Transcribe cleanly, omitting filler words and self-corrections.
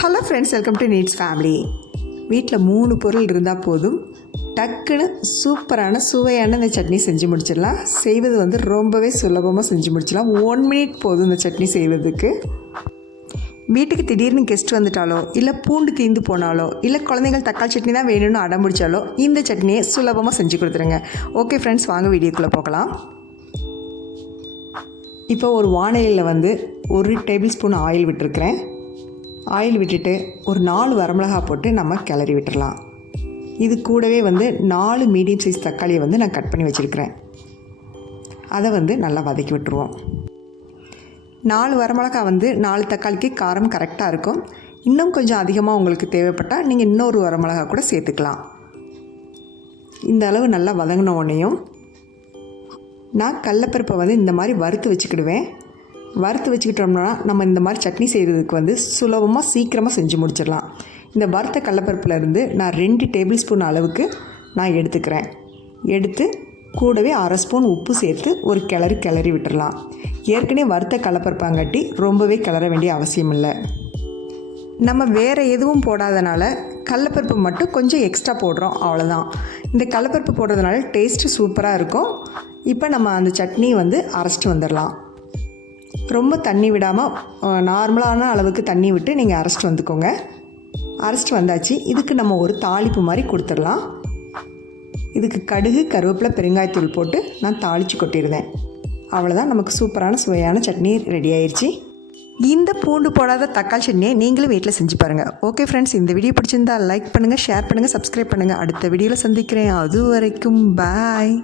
Hello friends, welcome to needs family. வீட்டில் 3 பொருள் இருந்தால் போதும், டக்குன்னு சூப்பரான சுவையான இந்த சட்னி செஞ்சு முடிச்சிடலாம். செய்வது ரொம்பவே சுலபமாக செஞ்சு முடிச்சிடலாம். 1 மினிட் போதும் இந்த சட்னி செய்வதுக்கு. வீட்டுக்கு திடீர்னு கெஸ்ட் வந்துட்டாலோ, இல்லை பூண்டு தீந்து போனாலோ, இல்லை குழந்தைகள் தக்காளி சட்னி தான் வேணும்னு அடம் பிடிச்சாலோ இந்த சட்னியை சுலபமாக செஞ்சு கொடுத்துருங்க. ஓகே ஃப்ரெண்ட்ஸ், வாங்க வீடியோக்குள்ளே போகலாம். இப்போ ஒரு வாணலியில் 1 டேபிள் ஸ்பூன் ஆயில் விட்டுருக்கிறேன். ஆயில் விட்டுட்டு ஒரு 4 வரமிளகாய் போட்டு நம்ம கிளறி விட்டுடலாம். இது கூடவே 4 மீடியம் சைஸ் தக்காளியை நான் கட் பண்ணி வச்சுருக்கிறேன். அதை நல்லா வதக்கி விட்டுருவோம். 4 வரமிளகாய் 4 தக்காளிக்கு காரம் கரெக்டாக இருக்கும். இன்னும் கொஞ்சம் அதிகமாக உங்களுக்கு தேவைப்பட்டால் நீங்கள் இன்னொரு வரமிளகாய் கூட சேர்த்துக்கலாம். இந்த அளவு நல்லா வதங்கின உடனேயும் நான் கடலப்பருப்பை இந்த மாதிரி வறுத்து வச்சுக்கிடுவேன். வறுத்து வச்சுக்கிட்டோம்னா நம்ம இந்த மாதிரி சட்னி செய்கிறதுக்கு சுலபமாக சீக்கிரமாக செஞ்சு முடிச்சிடலாம். இந்த வறுத்த கடலப்பருப்புலேருந்து நான் 2 டேபிள் ஸ்பூன் அளவுக்கு நான் எடுத்துக்கிறேன். எடுத்து கூடவே 1/2 ஸ்பூன் உப்பு சேர்த்து ஒரு கிளறி விட்டுடலாம். ஏற்கனவே வறுத்த கடலப்பருப்பாங்காட்டி ரொம்பவே கிளற வேண்டிய அவசியம் இல்லை. நம்ம வேறு எதுவும் போடாதனால கடலப்பருப்பு மட்டும் கொஞ்சம் எக்ஸ்ட்ரா போடுறோம், அவ்வளோதான். இந்த கடலப்பருப்பு போடுறதுனால டேஸ்ட்டு சூப்பராக இருக்கும். இப்போ நம்ம அந்த சட்னி அரைச்சிட்டு வந்துடலாம். ரொம்ப தண்ணி விடாமல் நார்மலான அளவுக்கு தண்ணி விட்டு நீங்கள் அரைச்சிட்டு வந்துக்கோங்க. அரைச்சிட்டு வந்தாச்சு. இதுக்கு நம்ம ஒரு தாளிப்பு மாதிரி கொடுத்துடலாம். இதுக்கு கடுகு, கருவேப்பிலை, பெருங்காயத்தூள் போட்டு நான் தாளித்து கொட்டிடுவேன். அவ்வளோதான், நமக்கு சூப்பரான சுவையான சட்னி ரெடி ஆயிடுச்சு. இந்த பூண்டு போடாத தக்காளி சட்னியை நீங்களும் வீட்டில் செஞ்சு பாருங்கள். ஓகே ஃப்ரெண்ட்ஸ், இந்த வீடியோ பிடிச்சிருந்தால் லைக் பண்ணுங்கள், ஷேர் பண்ணுங்கள், சப்ஸ்கிரைப் பண்ணுங்கள். அடுத்த வீடியோவில் சந்திக்கிறேன். அது வரைக்கும் பாய்.